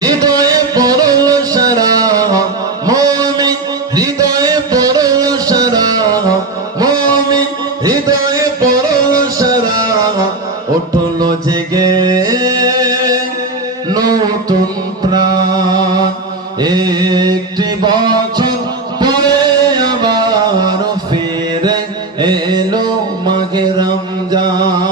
হৃদয়ে পড়ল সারা মমিন হৃদয়ে পড়ল সারা মমিন হৃদয়ে সারা। উঠল একটি এলো মাঘে রমজান।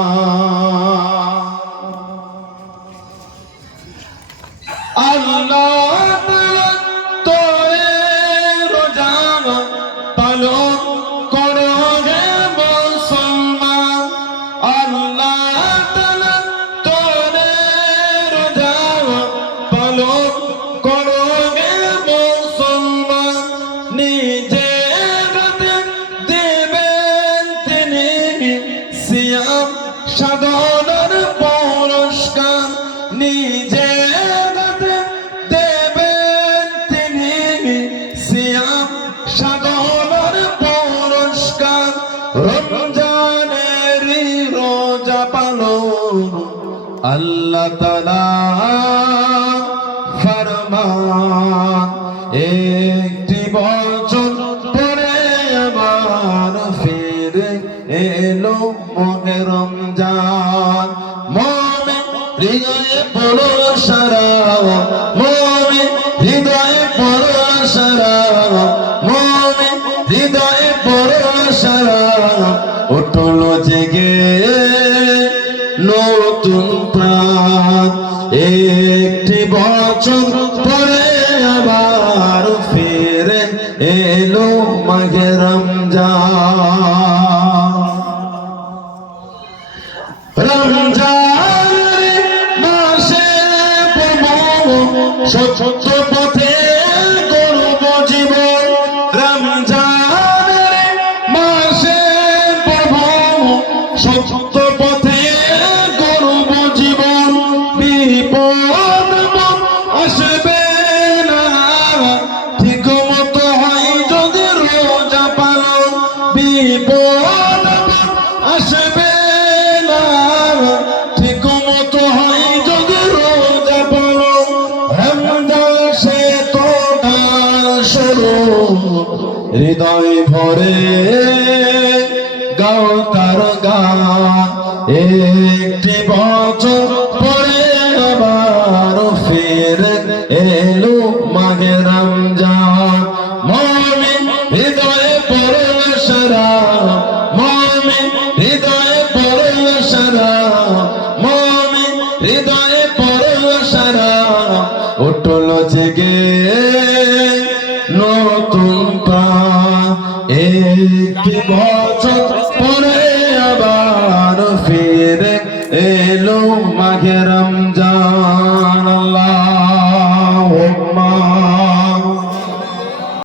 আল্লাহ তালা ফরমান একটি বছর পরে আবার ফিরে এলো মহে রমজান। মমিন হৃদয়ে পড়ো সারা, মমিন হৃদয়ে পড়ো সারা, মমিন হৃদয়ে পড়ো সারা। উঠল জেগে নতুন প্রাণ। একটি বছর পরে আবার ফিরে এলো মাঘে রমজান। রমজান মাসে সত্য পথে আসবে না। ঠিক মতো হয় যদি রোজা পালন রমজান সে তো শুরু হৃদয় ভরে গাও তার গান একটি বছর পরে আবার ফের এলো মাঘে রমজান। উঠল জেগে নতুন একটি বছর পরে আবার ফিরে এলো মাঘে রমজান।